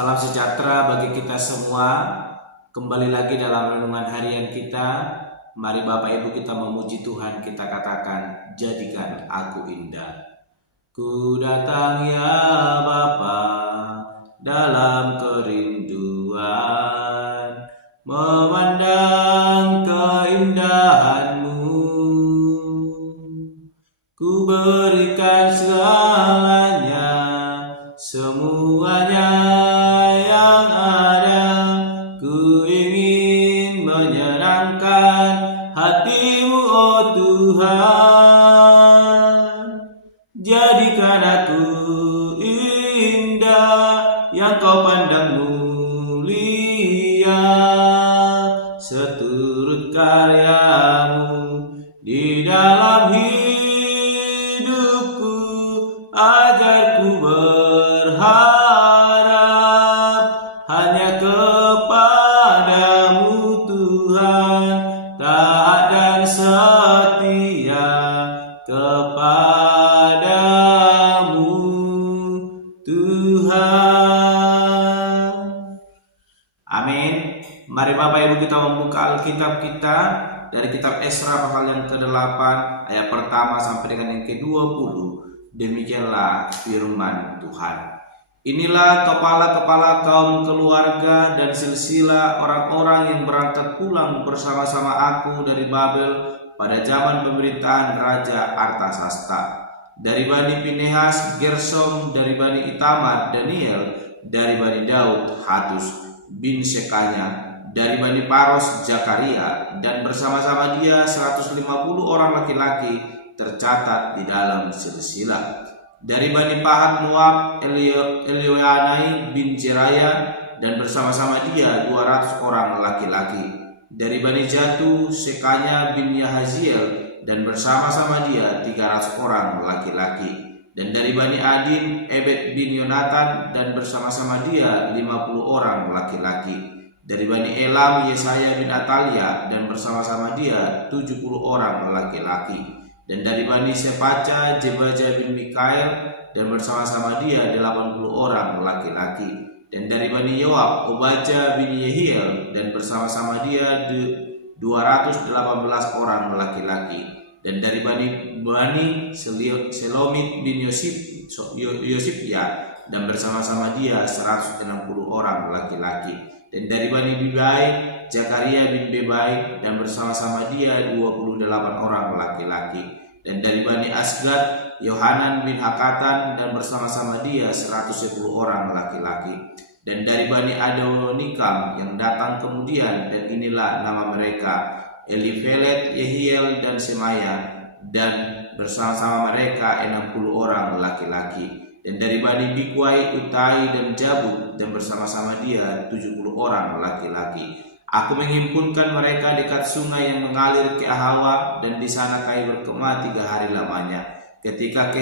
Salam sejahtera bagi kita semua. Kembali lagi dalam renungan harian kita. Mari Bapak Ibu kita memuji Tuhan, kita katakan, jadikan aku indah. Ku datang ya Bapa dalam kerinduan, memandang keindahan-Mu. Ku berikan segalanya, semuanya yang ada. Ku ingin menyenangkan hati-Mu, oh Tuhan. Jadikan aku indah, yang Kau pandang mulia, seturut karya-Mu di dalam hidupku. Ajarku berharap hanya kepadamu Tuhan, taat dan setia kepadamu Tuhan. Amin. Mari Bapak Ibu kita membuka Alkitab kita dari kitab Esra pasal yang ke-8 ayat pertama sampai dengan yang ke-20. Demikianlah firman Tuhan. Inilah kepala-kepala kaum keluarga dan silsilah orang-orang yang berangkat pulang bersama-sama aku dari Babel pada zaman pemerintahan Raja Artasasta. Dari Bani Pinehas, Gersom; dari Bani Itamar, Daniel; dari Bani Daud, Hatus bin Sekanya; dari Bani Paros, Zakaria; dan bersama-sama dia 150 orang laki-laki tercatat di dalam silsilah. Dari Bani Pahat Moab, Elioenai bin Jeraya; dan bersama-sama dia 200 orang laki-laki. Dari Bani Jatu, Sekanya bin Yahaziel; dan bersama-sama dia 300 orang laki-laki. Dan dari Bani Adin, Ebed bin Yonatan; dan bersama-sama dia 50 orang laki-laki. Dari Bani Elam, Yesaya bin Atalia; dan bersama-sama dia 70 orang laki-laki. Dan dari Bani Sepaca, Jebaja bin Mikael; dan bersama-sama dia 80 orang laki-laki. Dan dari Bani Yoab, Obaja bin Yehiel; dan bersama-sama dia 218 orang laki-laki. Dan dari Bani Selomit bin Yosifya; dan bersama-sama dia 160 orang laki-laki. Dan dari Bani Bebai, Zakaria bin Bebai; dan bersama-sama dia 28 orang laki-laki. Dan dari Bani Asgad, Yohanan bin Hakatan; dan bersama-sama dia 110 orang laki-laki. Dan dari Bani Adonikam yang datang kemudian, dan inilah nama mereka: Elifelet, Yehiel, dan Semaya; dan bersama-sama mereka 60 orang laki-laki. Dan dari Bani Bikwai, Utai, dan Jabut; dan bersama-sama dia 70 orang laki-laki. Aku menghimpunkan mereka dekat sungai yang mengalir ke Ahawa, dan di sana kami berkemah 3 hari lamanya. Ketika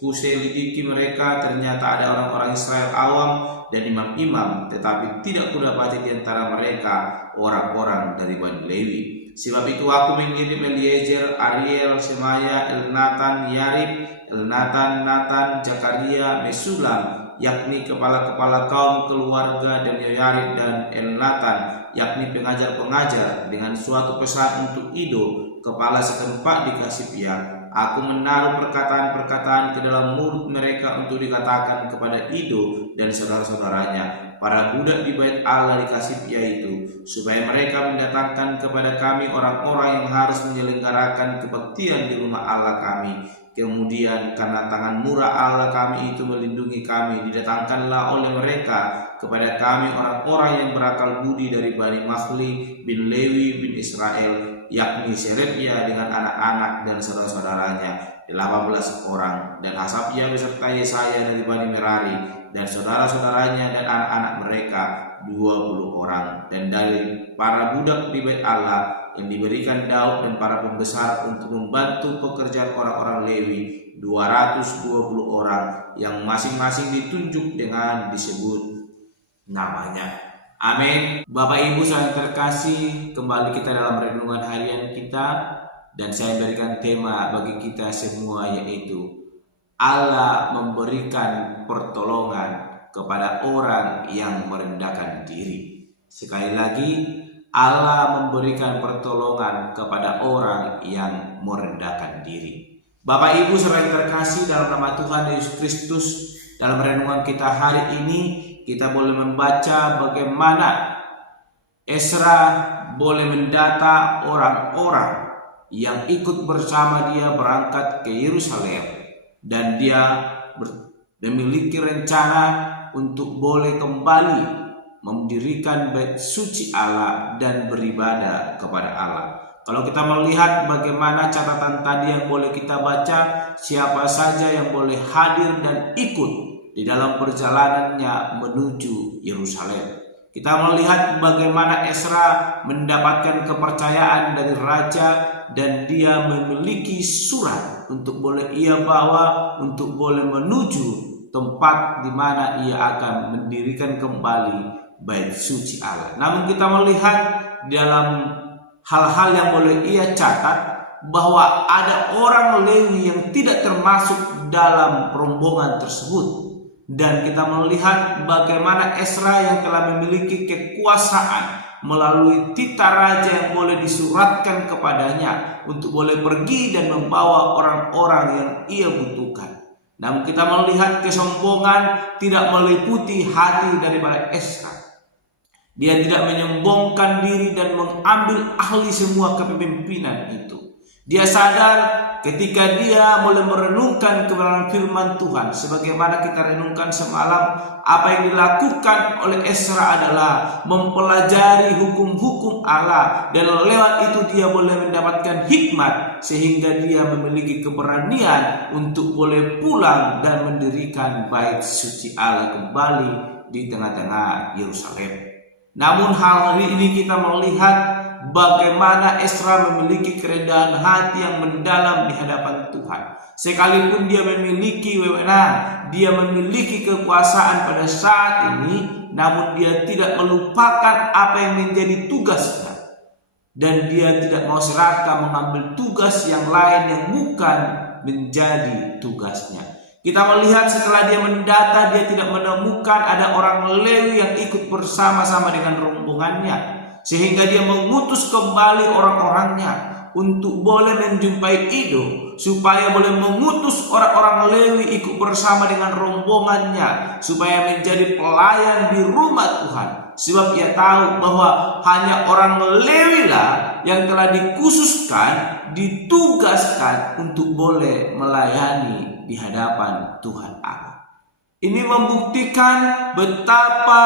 kuselidiki mereka, ternyata ada orang-orang Israel awam dan imam-imam, tetapi tidak kudapati di antara mereka orang-orang dari Bani Lewi. Sebab itu aku mengirim Eliezer, Ariel, Semaya, Elnatan, Yarib, Elnatan, Natan, Zakaria, Mesulam, yakni kepala-kepala kaum keluarga, dan Yoyarib dan Elnatan, yakni pengajar-pengajar, dengan suatu pesan untuk Ido, kepala setempat di Kasipia. Aku menaruh perkataan-perkataan ke dalam mulut mereka untuk dikatakan kepada Ido dan saudara-saudaranya, para budak di bait Allah di Kasipia itu, supaya mereka mendatangkan kepada kami orang-orang yang harus menyelenggarakan kebaktian di rumah Allah kami. Kemudian karena tangan murah Allah kami itu melindungi kami, didatangkanlah oleh mereka kepada kami orang-orang yang berakal budi dari Bani Mahli bin Lewi bin Israel, yakni Serebia dengan anak-anak dan saudara-saudaranya 18 orang, dan Hasabia beserta Yesaya dari Bani Merari dan saudara-saudaranya dan anak-anak mereka 20 orang. Dan dari para budak di bait Allah yang diberikan Daud dan para pembesar untuk membantu pekerjaan orang-orang Lewi 220 orang, yang masing-masing ditunjuk dengan disebut namanya. Amin. Bapak Ibu yang terkasih, kembali kita dalam renungan harian kita, dan saya berikan tema bagi kita semua, yaitu Allah memberikan pertolongan kepada orang yang merendahkan diri. Sekali lagi, Allah memberikan pertolongan kepada orang yang merendahkan diri. Bapak Ibu saudara yang terkasih dalam nama Tuhan Yesus Kristus, dalam renungan kita hari ini kita boleh membaca bagaimana Ezra boleh mendata orang-orang yang ikut bersama dia berangkat ke Yerusalem, dan dia memiliki rencana untuk boleh kembali mendirikan bait suci Allah dan beribadah kepada Allah. Kalau kita melihat bagaimana catatan tadi yang boleh kita baca, siapa saja yang boleh hadir dan ikut di dalam perjalanannya menuju Yerusalem. Kita melihat bagaimana Ezra mendapatkan kepercayaan dari raja, dan dia memiliki surat untuk boleh ia bawa untuk boleh menuju tempat di mana ia akan mendirikan kembali bait suci Allah. Namun kita melihat dalam hal-hal yang boleh ia catat bahwa ada orang Lewi yang tidak termasuk dalam rombongan tersebut. Dan kita melihat bagaimana Ezra yang telah memiliki kekuasaan melalui titah raja yang boleh disuratkan kepadanya untuk boleh pergi dan membawa orang-orang yang ia butuhkan. Namun kita melihat kesombongan tidak meliputi hati daripada Ezra. Dia tidak menyombongkan diri dan mengambil alih semua kepemimpinan itu. Dia sadar ketika dia mulai merenungkan kebenaran firman Tuhan, sebagaimana kita renungkan semalam, apa yang dilakukan oleh Ezra adalah mempelajari hukum-hukum Allah, dan lewat itu dia boleh mendapatkan hikmat sehingga dia memiliki keberanian untuk boleh pulang dan mendirikan bait suci Allah kembali di tengah-tengah Yerusalem. Namun hari ini kita melihat bagaimana Ezra memiliki kerendahan hati yang mendalam di hadapan Tuhan. Sekalipun dia memiliki wewenang, dia memiliki kekuasaan pada saat ini, namun dia tidak melupakan apa yang menjadi tugasnya. Dan dia tidak mau seraka mengambil tugas yang lain yang bukan menjadi tugasnya. Kita melihat setelah dia mendata, dia tidak menemukan ada orang Lewi yang ikut bersama-sama dengan rombongannya, sehingga dia mengutus kembali orang-orangnya untuk boleh menjumpai Ido, supaya boleh mengutus orang-orang Lewi ikut bersama dengan rombongannya supaya menjadi pelayan di rumah Tuhan. Sebab ia tahu bahwa hanya orang Lewi lah yang telah dikhususkan, ditugaskan untuk boleh melayani di hadapan Tuhan Allah. Ini membuktikan betapa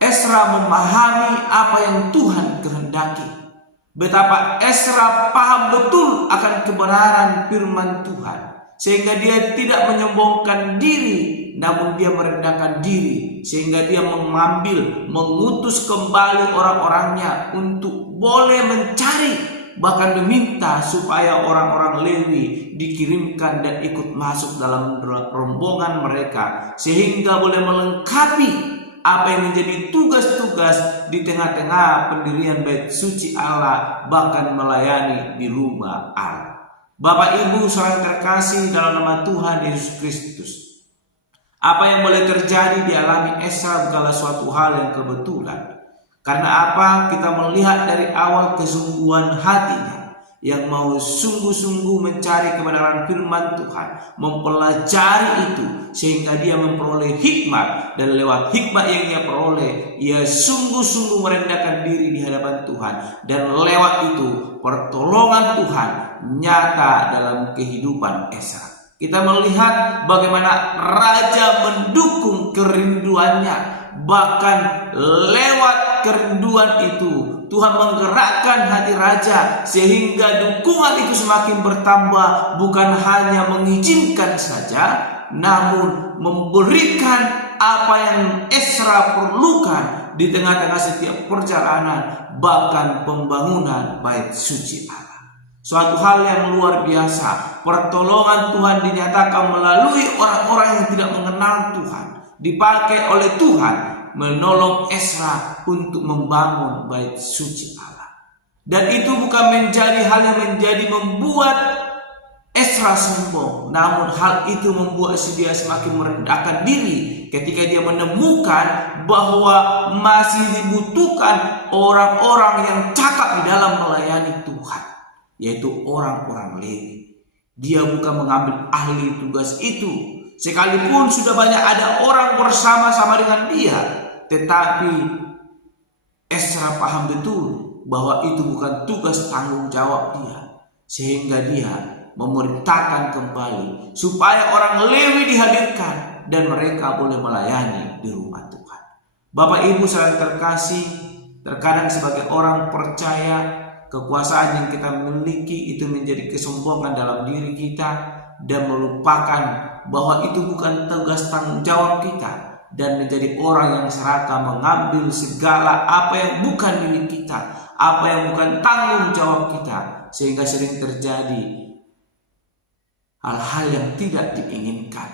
Ezra memahami apa yang Tuhan kehendaki. Betapa Ezra paham betul akan kebenaran firman Tuhan, sehingga dia tidak menyombongkan diri, namun dia merendahkan diri, sehingga dia mengutus kembali orang-orangnya untuk boleh mencari, bahkan meminta supaya orang-orang Lewi dikirimkan dan ikut masuk dalam rombongan mereka, sehingga boleh melengkapi apa yang menjadi tugas-tugas di tengah-tengah pendirian bait suci Allah, bahkan melayani di rumah Allah. Bapak Ibu saudara terkasih dalam nama Tuhan Yesus Kristus, apa yang boleh terjadi dialami Ezra bukanlah suatu hal yang kebetulan. Karena apa? Kita melihat dari awal kesungguhan hatinya yang mau sungguh-sungguh mencari kebenaran firman Tuhan, mempelajari itu sehingga dia memperoleh hikmat, dan lewat hikmat yang ia peroleh, ia sungguh-sungguh merendahkan diri di hadapan Tuhan, dan lewat itu pertolongan Tuhan nyata dalam kehidupan Ezra. Kita melihat bagaimana raja mendukung kerinduannya, bahkan lewat kerinduan itu Tuhan menggerakkan hati raja sehingga dukungan itu semakin bertambah, bukan hanya mengizinkan saja, namun memberikan apa yang Ezra perlukan di tengah-tengah setiap perjalanan, bahkan pembangunan bait suci Allah. Suatu hal yang luar biasa, pertolongan Tuhan dinyatakan melalui orang-orang yang tidak mengenal Tuhan, dipakai oleh Tuhan menolong Ezra untuk membangun bait suci Allah. Dan itu bukan menjadi hal yang membuat Ezra Esra sombong, namun hal itu membuat dia semakin merendahkan diri ketika dia menemukan bahwa masih dibutuhkan orang-orang yang cakap di dalam melayani Tuhan, yaitu orang-orang Lewi. Dia bukan mengambil ahli tugas itu, sekalipun sudah banyak ada orang bersama-sama dengan dia, tetapi Esra paham betul bahwa itu bukan tugas tanggung jawab dia, sehingga dia memerintahkan kembali supaya orang Lewi dihadirkan dan mereka boleh melayani di rumah Tuhan. Bapak Ibu saudara terkasih, terkadang sebagai orang percaya, kekuasaan yang kita miliki itu menjadi kesombongan dalam diri kita dan melupakan bahwa itu bukan tugas tanggung jawab kita, dan menjadi orang yang serakah mengambil segala apa yang bukan milik kita, apa yang bukan tanggung jawab kita, sehingga sering terjadi hal-hal yang tidak diinginkan,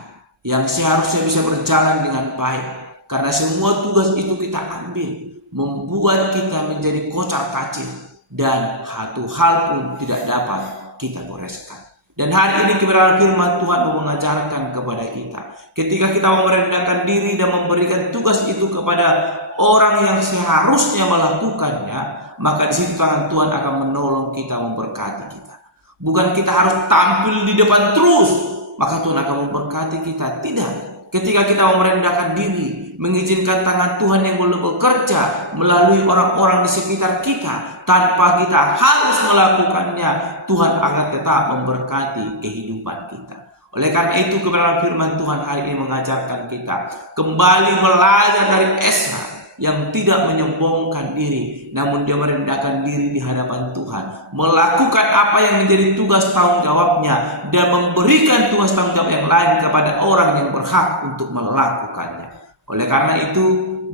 yang seharusnya bisa berjalan dengan baik. Karena semua tugas itu kita ambil, membuat kita menjadi kocar-kacir, dan satu hal pun tidak dapat kita bereskan. Dan hari ini kebenaran firman Tuhan mengajarkan kepada kita, ketika kita merendahkan diri dan memberikan tugas itu kepada orang yang seharusnya melakukannya, maka di situ tangan Tuhan akan menolong kita, memberkati kita. Bukan kita harus tampil di depan terus, maka Tuhan akan memberkati kita. Tidak. Ketika kita merendahkan diri, mengizinkan tangan Tuhan yang boleh bekerja melalui orang-orang di sekitar kita, tanpa kita harus melakukannya, Tuhan akan tetap memberkati kehidupan kita. Oleh karena itu kebenaran firman Tuhan hari ini mengajarkan kita kembali belajar dari Esra yang tidak menyombongkan diri, namun dia merendahkan diri di hadapan Tuhan, melakukan apa yang menjadi tugas tanggung jawabnya, dan memberikan tugas tanggung jawab yang lain kepada orang yang berhak untuk melakukannya. Oleh karena itu,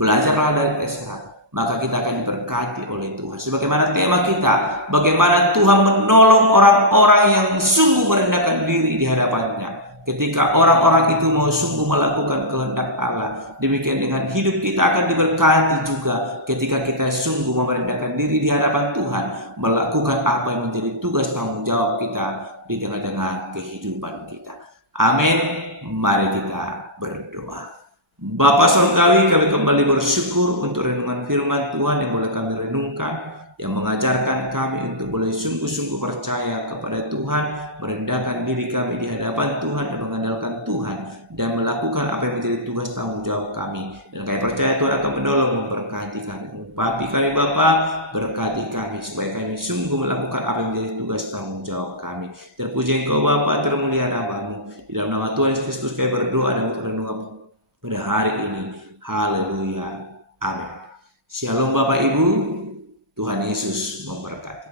belajarlah dari Esra, maka kita akan diberkati oleh Tuhan. Sebagaimana tema kita, bagaimana Tuhan menolong orang-orang yang sungguh merendahkan diri di hadapannya. Ketika orang-orang itu mau sungguh melakukan kehendak Allah, demikian dengan hidup kita akan diberkati juga ketika kita sungguh merendahkan diri di hadapan Tuhan, melakukan apa yang menjadi tugas tanggung jawab kita di tengah-tengah kehidupan kita. Amin. Mari kita berdoa. Bapa Surgawi, kami kembali bersyukur untuk renungan firman Tuhan yang boleh kami renungkan, yang mengajarkan kami untuk boleh sungguh-sungguh percaya kepada Tuhan, merendahkan diri kami di hadapan Tuhan dan mengandalkan Tuhan, dan melakukan apa yang menjadi tugas tanggung jawab kami. Dan kami percaya Tuhan akan menolong, memberkati kami. Upapi kami Bapa, berkati kami supaya kami sungguh melakukan apa yang menjadi tugas tanggung jawab kami. Terpuji Engkau Bapa, termulia nama-Mu. Di dalam nama Tuhan Yesus Kristus kami berdoa dan renungan pada hari ini. Haleluya. Amin. Shalom Bapak Ibu. Tuhan Yesus memberkati.